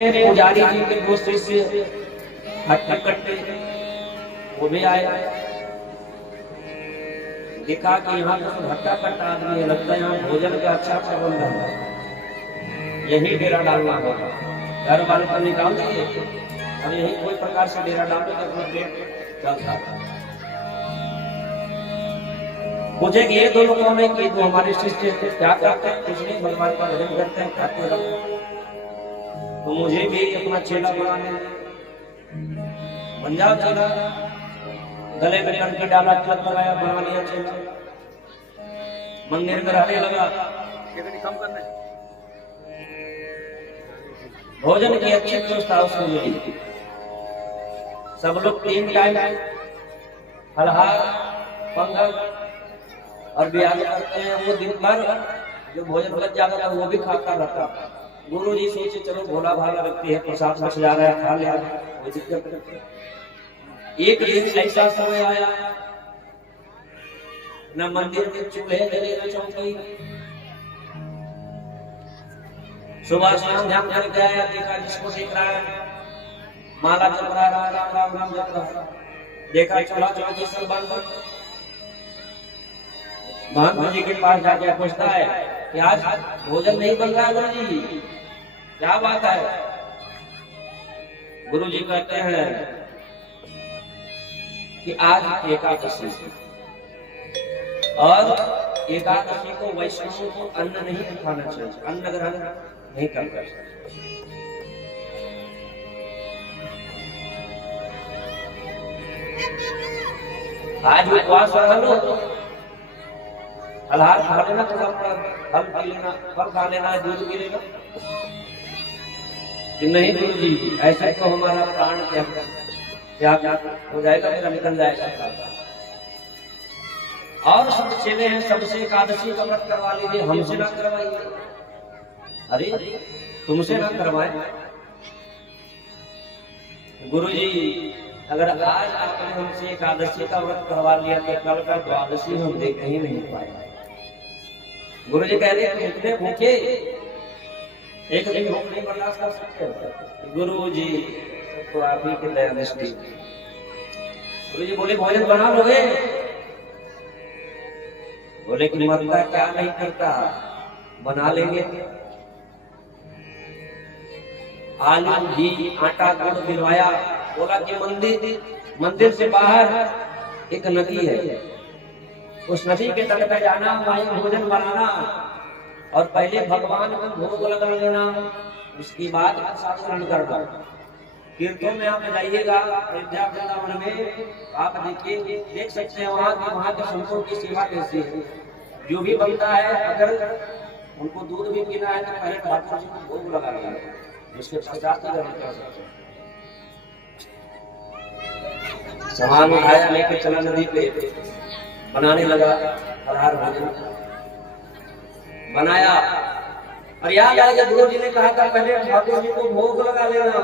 पुजारी जी के दो शिष्य हट्टे वो भी आए। देखा कि यहाँ तो हट्टा कट्टा आदमी है, लगता है यहाँ भोजन का अच्छा प्रबंध है, यही डेरा डालना होगा। घर वाले को निकाल दिए और यही कोई प्रकार से डेरा डाल के अपना पेट चलता। मुझे ये दो लोगों में कि जो हमारे शिष्य क्या करते हैं, कुछ नहीं, भगवान का भजन करते हैं, खाते रहो। तो मुझे भी अपना चेला बनाने बन जाओ चेला। गले में टंकी डाला, तिलक लगाया, बना लिया चेला। मंदिर में रहने लगा। कम करने भोजन की अच्छी व्यवस्था उसको मिली। सब लोग 3 टाइम फलहार, पंगल और ब्याज करते हैं। वो दिन भर जो भोजन बच जाता था वो भी खाता रहता। गुरु जी सोचे चलो भोला भाला व्यक्ति है, प्रसाद बच जा रहा है, खा लिया, कोई दिक्कत नहीं। एक दिन ऐसा समय आया, न मंदिर के चूल्हे जले न चौकी। सुबह शाम ध्यान करके आया, देखा जिसको देख रहा है माला जप रहा, राम राम राम जप रहा। देखा चूल्हा चौकी सब बंद। महात्मा जी के पास जाके पूछता है कि आज भोजन नहीं बन रहा गुरु जी, क्या बात है? गुरु जी कहते हैं कि आज एकादशी और एकादशी को वैष्णवों को अन्न नहीं खाना चाहिए, अन्न ग्रहण नहीं करना चाहिए। आज उपवास रह लो, फलहार खा लेना, थोड़ा फल पी लेना, फल खा लेना, दूध पी लेना। कि नहीं गुरु जी, ऐसे तो हमारा प्राण क्या हो जाएगा, मेरा निकल जाएगा। और सब चेले हैं, सबसे एकादशी का व्रत करवा लीजिए, हमसे ना करवाइए। अरे तुमसे ना करवाए गुरु जी, अगर आज आपने हमसे एकादशी का व्रत करवा लिया तो कल का द्वादशी हम देख ही नहीं पाएंगे। गुरु जी कह रहे हैं इतने भूखे एक दिन भूख नहीं बर्दाश्त कर सकते। गुरु जी तो आप ही की दया दृष्टि। गुरु जी बोले भोजन बना लोगे? बोले कि मरता क्या नहीं करता, बना लेंगे। आलू घी आटा गुड़ मिलवाया। बोला कि मंदिर से बाहर एक नदी है, उस नदी के तट पे जाना, वहीं भोजन बनाना और पहले भगवान को भोग लगा लेना, उसके बाद प्रसाद ग्रहण करना। कीर्तन में आप जाइएगा अयोध्या वृंदावन में, आप देखिए, देख सकते हैं वहाँ के संतों की सेवा कैसी है। जो भी बनता है, अगर उनको दूध भी पीना है तो पहले ठाकुर जी को भोग लगा लेना, उसके पश्चात ही ग्रहण कर सकते हैं। सामान उठाया, लेके चला नदी पे, बनाने लगा फलहार भोजन बनाया। और याद आया गुरु जी ने कहा था पहले ठाकुर जी को भोग लगा लेना,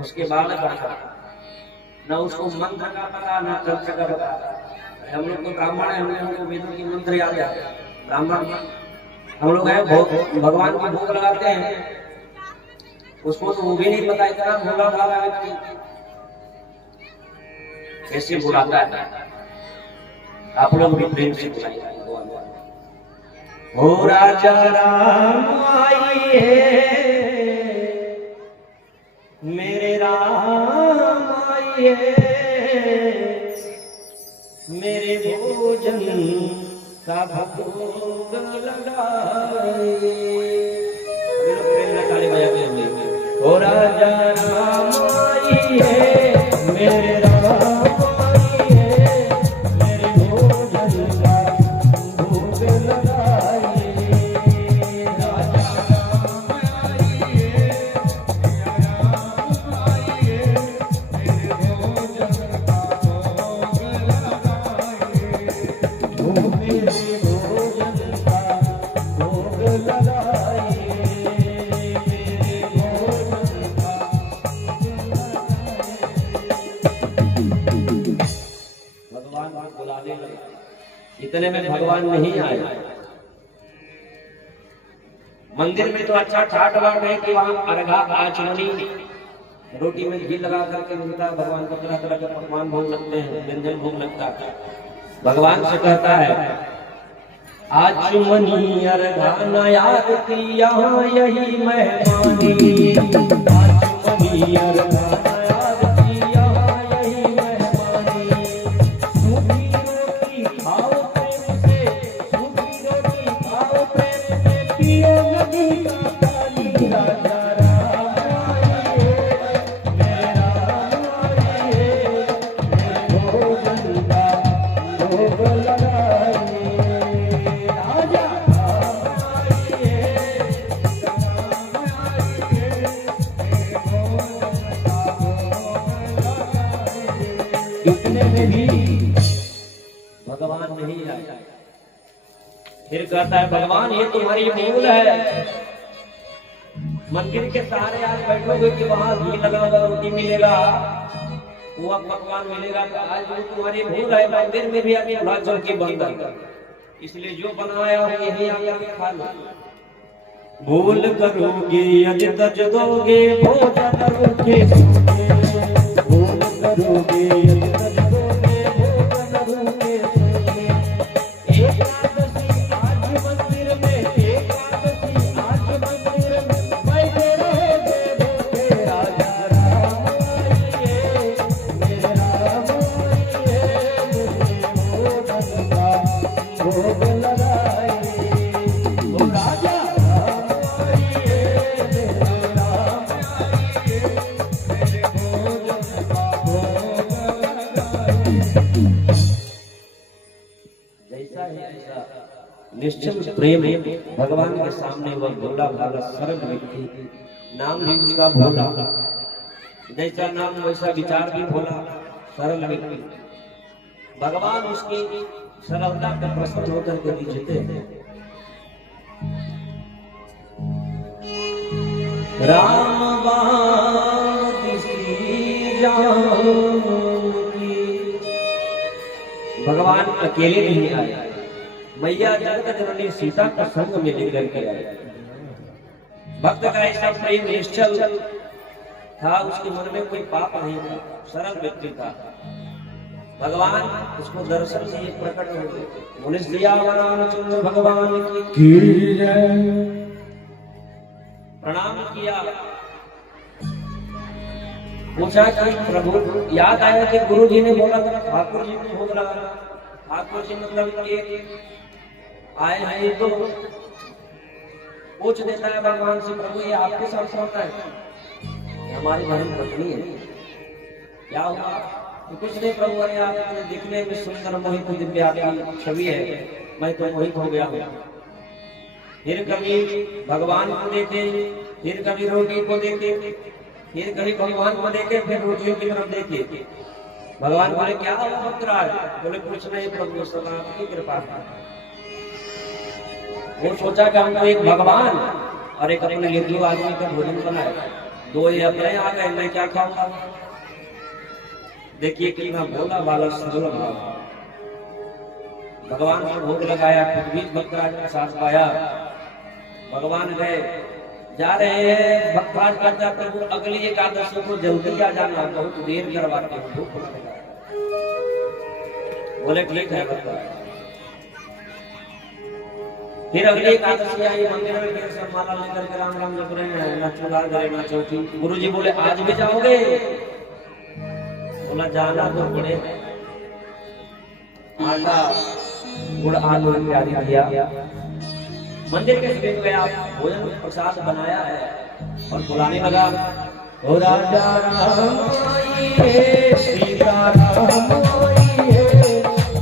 उसके बाद बैठा। न उसको मंत्र का पता, न तंत्र का पता। हम लोग तो ब्राह्मण है, हमको वेदों की मंत्र याद है। ब्राह्मण हम लोग हैं, भगवान को भोग लगाते हैं, उसको तो वो भी नहीं पता। इतना भोला भाला व्यक्ति कैसे बुलाता है? आप लोग भी प्रेम से बुलाइए। हो राजा राम आइए, मेरे राम आइए, मेरे भोजन का भोग लगाइए। प्रेम में ताली बजा के होंगे। हो राजा राम आइए, मेरे इतने में भगवान नहीं आए। मंदिर में तो अच्छा ठाट बाट है कि वहाँ अर्घा आचमनी रोटी में घी लगा करके मिलता है, भगवान को तरह तरह के पकवान भोग लगते हैं, व्यंजन भोग लगता है। भगवान से कहता है आचमनी अर्घा नयार की यहाँ यही मेहमानी, आचमनी अर्घा नयार की यहाँ यही मेहमानी। सूखी रोटी खाओ प्रेम से, सूखी रोटी खाओ प्रेम से, पियो नदी का पानी। राजा इतने में भी भगवान नहीं आया। फिर कहता है भगवान ये तुम्हारी भूल है, मंदिर के सहारे आज बैठोगे कि वहां घी लगा हुआ रोटी मिलेगा, वो पकवान मिलेगा, तो आज वो तुम्हारी भूल है। मंदिर में भी अभी चूल्हा चौकी बंद है, इसलिए जो बनाया हो यही आकर खा लो। भूल करोगे यदि तज दोगे भोजन रूखे सूखे, भूल करोगे यदि तज दोगे भोजन रूखे सूखे। एकादशी आज मंदिर में, एकादशी आज मंदिर में, बैठे रहोगे भूखे। राजा राम आइए, मेरे राम आइए, मुझे भोजन का भोग लगाइए। ओ राजा निश्चल प्रेम भगवान के सामने वह भोला भाला सरल व्यक्ति, नाम भी उसका भोला, जैसा नाम वैसा विचार भी भोला सरल व्यक्ति। भगवान उसकी सरलता पर प्रसन्न होकर के जीते हैं। राम बाती श्री जानकी, भगवान अकेले नहीं आए, मैया जगत जननी सीता का संग में लेकर के आए। भक्त का ऐसा प्रेम निश्चल था, उसके मन में कोई पाप नहीं था, सरल व्यक्ति था। भगवान उसको दर्शन से प्रकट हो गए। मुनिष दिया रामचंद्र भगवान की जय, प्रणाम किया, पूछा कि प्रभु, याद आया कि गुरु जी ने बोला था ठाकुर जी को भोग लगा। ठाकुर जी मतलब एक आए हैं तो पूछ देता है भगवान से, प्रभु ये आपके साथ होता है, हमारी धर्म पत्नी है, क्या हुआ? तो कुछ नहीं प्रभु, अरे आप दिखने में सुंदर मोहित दिव्य छवि है, मैं तो मोहित हो गया हूँ। फिर कभी भगवान को देखे, फिर कभी रोगी को देखे, फिर कभी भगवान को देखे, फिर रोगियों की तरफ देखे। भगवान बोले क्या हुआ भक्तराज? बोले कुछ नहीं प्रभु, सब आपकी कृपा है। वो सोचा कि हमको एक भगवान और एक अपने निर्जीव आदमी का भोजन बनाए, दो ये अपने आ गए, मैं क्या खाऊंगा? देखिए कि मैं भोला वाला सरल भगवान को भोग लगाया, खुद भी भक्तराज के साथ पाया। भगवान गए, जा रहे हैं, भक्तराज कहता प्रभु अगली एकादशी को जल्दी आ जाना, बहुत देर करवाते हो। बोले ठीक है भक्तराज। फिर अगली एकादशी आई, मंदिर में फिर सब माला लेकर के राम राम जप रहे हैं, ना चूल्हा जले ना चौकी। गुरु जी बोले आज भी जाओगे? बोला जाना तो पड़े। आटा गुड़ आलू इत्यादि दिया, मंदिर के समीप गया, भोजन प्रसाद बनाया है और बुलाने लगा, ओ राजा राम आइए, सीता राम आइए,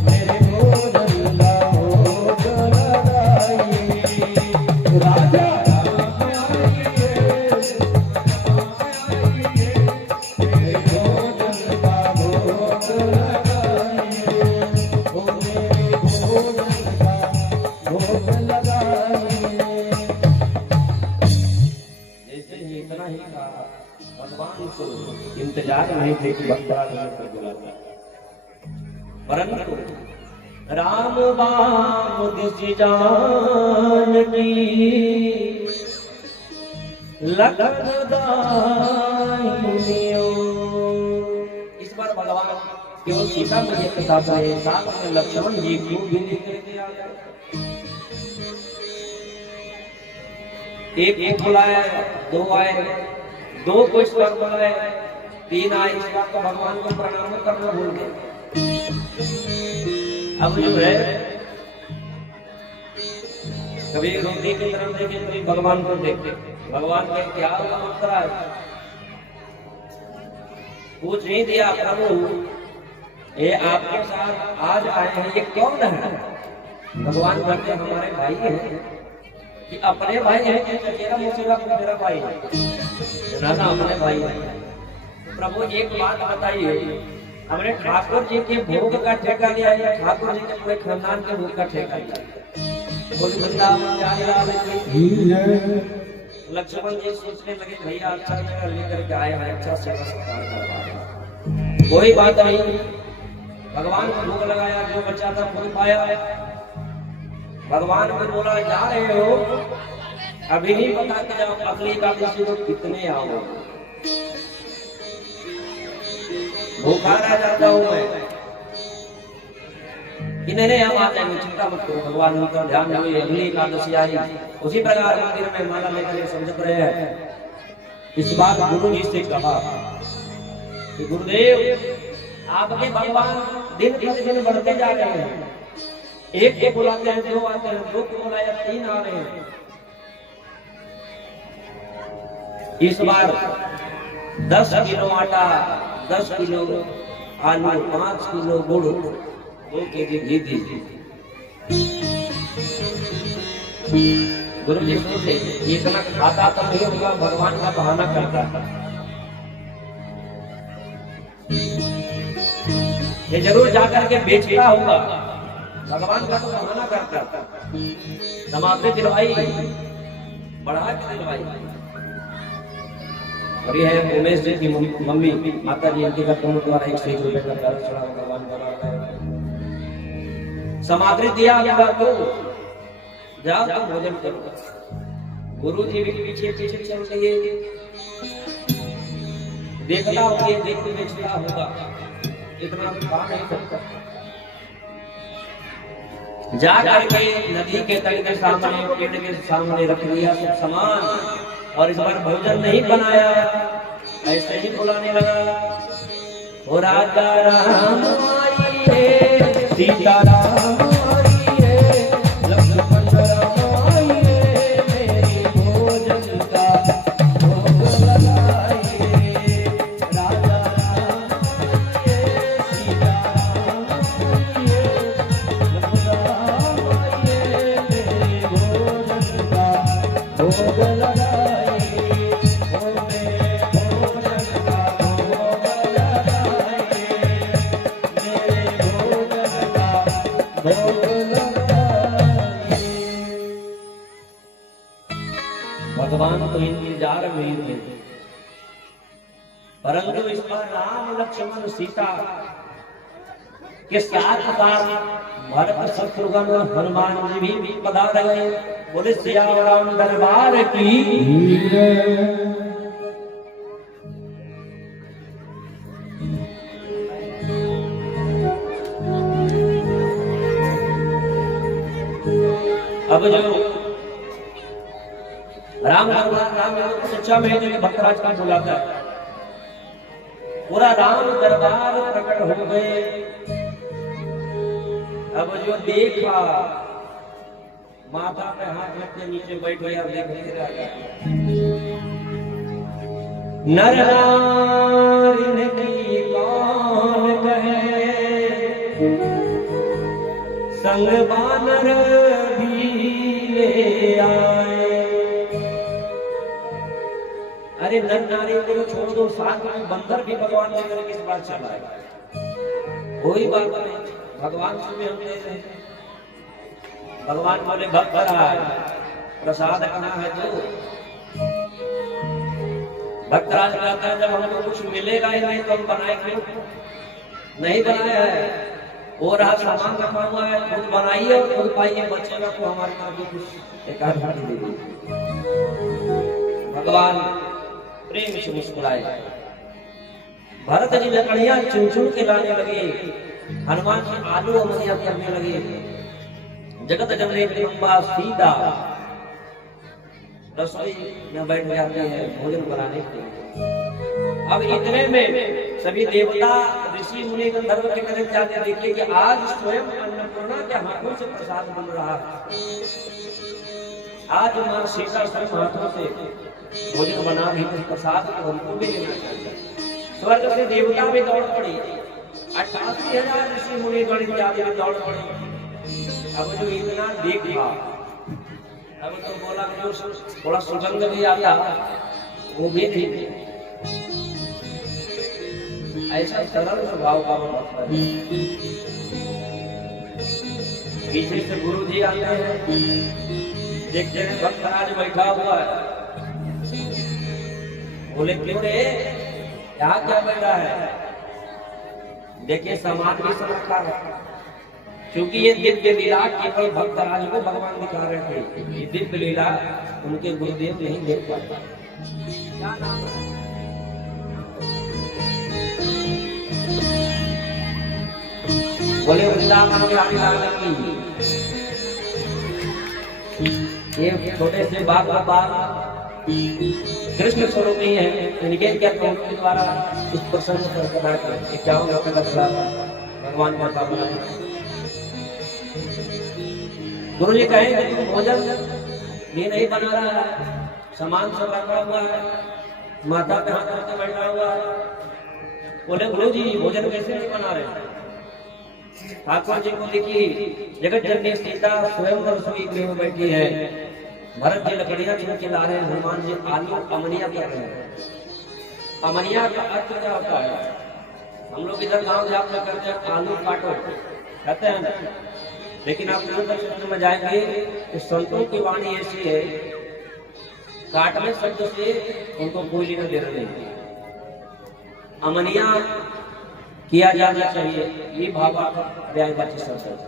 मेरे भोजन का भोग लगाइए। राजा राम आइए, मेरे भोजन का भोग लगाइए, ओ मेरे भोजन का भोग लगाइए। जैसे ही इतना ही कहा, भगवान को इंतजार नहीं थे कि भक्तराज को बुलाता, परंतु राम बाम दिशि जानकी इस बार भगवान केवल सीता मैया के साथ आए, साथ में लक्ष्मण जी को भी लेकर के आ गए। एक बुलाया, दो आए, दो को इस बार बुलाए, तीन आए, इस बार तो भगवान को प्रणाम करना भूल गए। अब जो है कभी रोटी की तरफ देखे, कभी भगवान को देखते, भगवान का क्या मंत्र है पूछ नहीं दिया, प्रभु ये आपके साथ आज आए हैं, ये कौन है? भगवान कहते हमारे भाई हैं, कि अपने भाई हैं कि चचेरा मुचेरा मेरा भाई है, ना अपने भाई है। प्रभु एक बात बताइए, हमने ठाकुर जी के भोग का ठेका लिया है, ठाकुर जी के पूरे खानदान के भोग का ठेका लिया? लक्ष्मण जी सोचने लगे भैया अच्छा जगह लेकर के आए हैं, अच्छा सेवा सत्कार करवाया, कोई बात नहीं। भगवान को भोग लगाया, जो बचा था खुद पाया। भगवान को बोला जा रहे हो, अभी नहीं बता के जाओ अगली एकादशी को कितने आओ, भूखा रह जाता हूं मैं। इन्हें हम आ जाएंगे, चिंता मत करो, भगवान उनका ध्यान रखिए। अगली एकादशी आई, उसी प्रकार मंदिर में माला लेकर के समझ रहे हैं। इस बात गुरु जी से कहा कि गुरुदेव आपके भगवान दिन प्रतिदिन बढ़ते जा रहे हैं, एक को बुलाते हैं, दो आते हैं, दो को बुलाया, तीन आ रहे हैं। इस बार 10 किलो आटा, 10 किलो आलू, 5 किलो गुड़, 2 केजी घी दीजिए। गुरु जी सोचे इतना खाता तो नहीं होगा, भगवान का बहाना करता है, ये जरूर जाकर के बेचता होगा, भगवान का तो बहाना करता था। समाप्ति दिलवाई, बढ़ा के दिलवाई। और ये है उमेश जी की मम्मी माता जी, इनके घर द्वारा 101 रुपए का कर्ज चढ़ा भगवान बना है। समाप्ति दिया तो जाओ तो भोजन करो। गुरु जी भी पीछे पीछे चल रही है, देखता होगा, देखते बेचता होगा, इतना खा नहीं सकता। जा करके नदी के तट के सामने, पेड़ के सामने रख लिया सब सामान, और इस बार भोजन नहीं बनाया, ऐसे ही बुलाने लगा, ओ राजा राम आइए, सीता राम आइए, लक्ष्मण राम आइए, मेरी भोजन का भोग लगाइए। राजा राम आइए, सीता राम आइए, लक्ष्मण राम आइए, मेरी भोजन का भोग लगाइए। भगवान तो इंतजार में ही थे, परंतु इस पर राम लक्ष्मण सीता के साथ साथ भरत शत्रुघ्न हनुमान जी भी पधार गए। बोले सिया राम दरबार की। अब जो राम को सच्चा में भक्तराज का बुलाता है, पूरा राम दरबार प्रकट हो गए। अब जो देखा, माथा पे हाथ रख के नीचे बैठ गया, देखते रह नर नारी की कौन कहे, संग बानर भी ले आए। अरे नर नारी को छोड़ दो, साथ में बंदर भी भगवान लेकर किस बार चला है, कोई बात नहीं, भगवान से भी हम ले रहे हैं। भगवान बोले भक्तराज प्रसाद कहाँ है? जो भक्तराज कहता है जब हमको कुछ मिलेगा ही नहीं तो हम बनाए क्यों? नहीं बनाया है, वो रहा सामान रखा हुआ है, खुद बनाइए और खुद पाइए, बचेगा तो हमारे पास भी कुछ एक आध दे दीजिए। भगवान प्रेम से मुस्कुराए। भरत जी लकड़ियां चुन चुन के लाने लगे, हनुमान जी आलू अमनिया करने लगे। जगत जननी अम्बा सीता रसोई में बैठ जाते हैं भोजन बनाने के लिए। अब इतने में सभी देवता ऋषि मुनि गंधर्व के करीब जाते देखिए कि आज स्वयं अन्नपूर्णा के हाथों से प्रसाद बन रहा है। आज मां सीता स्वयं हाथों से भोजन बना रही, प्रसाद को हमको भी लेना चाहिए। स्वर्ग से देवता भी दौड़ पड़ी, 88,000 ऋषि मुनि गण इत्यादि भी दौड़ पड़े। अब जो इतना देखा, अब तो बोला कि जो थोड़ा सुगंध भी आता वो भी थी। ऐसा सरल स्वभाव का भक्त है। पीछे से गुरु जी आते हैं, देखते हैं भक्त आज बैठा हुआ है। बोले क्यों रे, यहाँ क्या बैठा है? देखिए समाज भी समझता है, क्योंकि ये दिव्य लीला केवल भक्त राज को भगवान दिखा रहे थे। ये दिव्य लीला उनके गुरुदेव नहीं देख पाते। बोले वृंदावन के आगे की ये छोटे से बाप का बाप कृष्ण स्वरूप ही है। इनके क्या के द्वारा इस प्रसंग कर क्या भगवान का काम है। गुरु जी कहे कि तुम भोजन ये नहीं बना रहा है, सामान सब रखा हुआ है, माता पे हाथ रख के बैठा हुआ है। बोले गुरु जी भोजन कैसे नहीं बना रहे? ठाकुर जी को देखिए, जगत जननी सीता स्वयं रसोई गृह में बैठी है, भरत जी लकड़ियां चुन के ला रहे हैं, हनुमान जी आलू अमनिया कर रहे हैं। अमनिया का अर्थ क्या होता है? हम लोग इधर गांव देहात में करते हैं आलू काटो, कहते हैं ना, लेकिन आप क्षेत्र में जाएंगे तो संतों की वाणी ऐसी है, काटने शब्द से उनको कोई लेना देना नहीं। अमनिया किया जाना चाहिए, ये भावार्थ शब्द।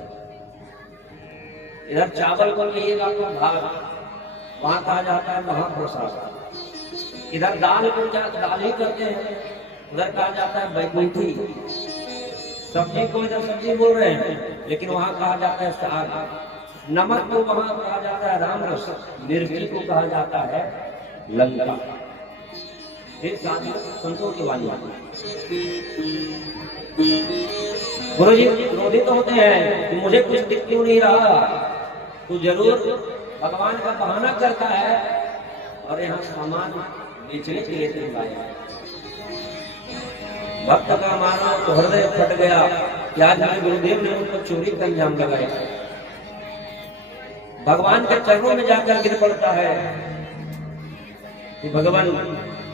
इधर चावल को कहिएगा तो भाग, वहां कहा जाता है महाप्रसाद। इधर दाल को क्या दाल ही करते हैं, उधर कहा जाता है बैकुंठी। सब्जी को इधर सब्जी बोल रहे हैं, लेकिन वहां कहा जाता है साग। नमक को वहां कहा जाता है रामरस, मिर्ची को कहा जाता है लंका। संतों की वाणी। गुरु जी क्रोधित होते हैं कि मुझे कुछ दिख क्यों नहीं रहा, तो जरूर भगवान का बहाना करता है और यहाँ सामान बेचने के लिए तुम लाए। भक्त का मानो तो हृदय फट गया कि आज मेरे गुरुदेव ने उनको चोरी का अंजाम लगाया। भगवान के चरणों में जाकर गिर पड़ता है कि भगवान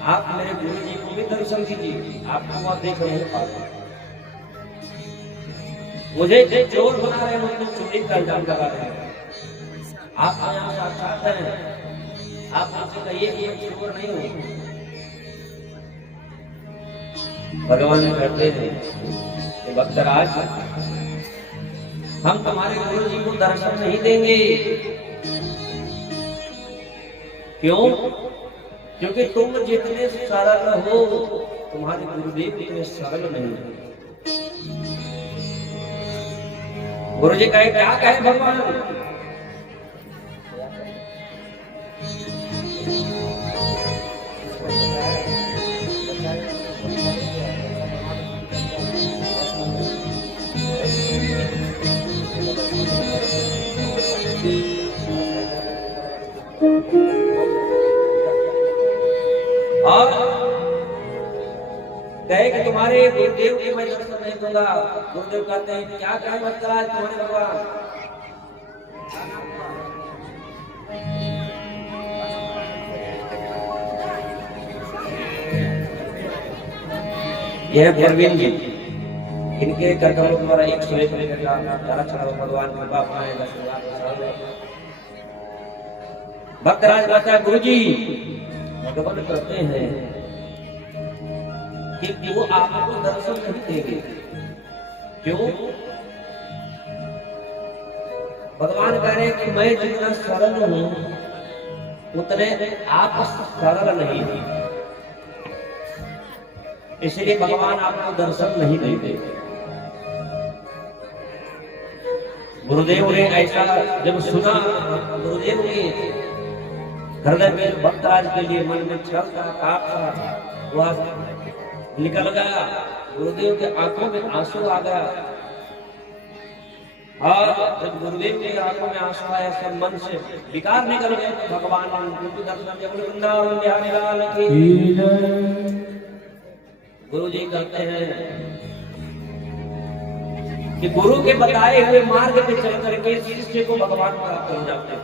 आप मेरे गुरु जी को भी दर्शन कीजिए, आपको वहां देख नहीं पाते। मुझे चोर बना रहे हैं, मुझको चोरी का अंजाम लगा रहे हैं। आप यहाँ साक्षात हैं, आप मुझसे कहिए कि ये चोर नहीं हो। भगवान कहते हैं कि भक्तराज हम तुम्हारे गुरु जी को दर्शन नहीं देंगे। क्यों? क्योंकि तुम जितने सरल हो, तुम्हारे गुरुदेव इतने सरल नहीं। गुरु जी कहे क्या कहे भगवान? और कहे कि तुम्हारे गुरुदेव के मैं दर्शन नहीं दूंगा। गुरुदेव कहते हैं क्या कहे भक्तराज तुम्हारे भगवान? यह परवीन जी, इनके कर्तव्यों द्वारा 101 मिनट का चढ़ावा भगवान कृपा पाएगा। भक्तराज कहता है गुरु जी भगवान कहते हैं कि वो आपको दर्शन नहीं देंगे। क्यों? भगवान कह रहे हैं कि मैं जितना सरल हूं उतने आप सरल नहीं है, इसलिए भगवान आपको दर्शन नहीं देते। गुरुदेव ने ऐसा जब सुना, गुरुदेव के हृदय में भक्तराज के लिए मन में छल था, पाप था, वह निकल गया। गुरुदेव के आंखों में आंसू आ गया, और जब गुरुदेव की आंखों में आंसू आया, सब मन से विकार निकल गए, तो भगवान ने उनको दर्शन दिया। वृंदावन बिहारी लाल की जय। गुरु जी कहते हैं कि गुरु के बताए हुए मार्ग पे चल करके शिष्य को भगवान प्राप्त हो जाते हैं।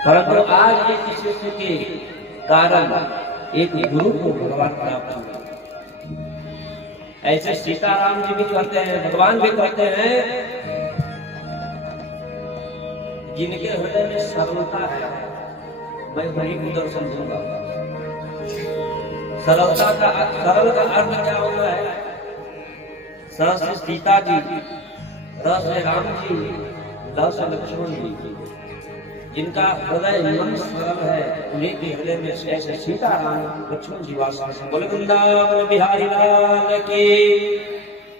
परंतु आज एक शिष्य के कारण एक गुरु को भगवान प्राप्त हुआ। ऐसे सीताराम जी भी कहते हैं, भगवान भी कहते हैं, जिनके हृदय में सरलता है मैं वही को दर्शन दूंगा। सरलता का सरल का अर्थ क्या होता है? स से सीता जी, र से राम जी, ल से लक्ष्मण जी। जिनका हृदय मन सरल है, उन्हीं के हृदय में ऐसे सीताराम लक्ष्मण जी वास। बोले वृंदावन बिहारी लाल की।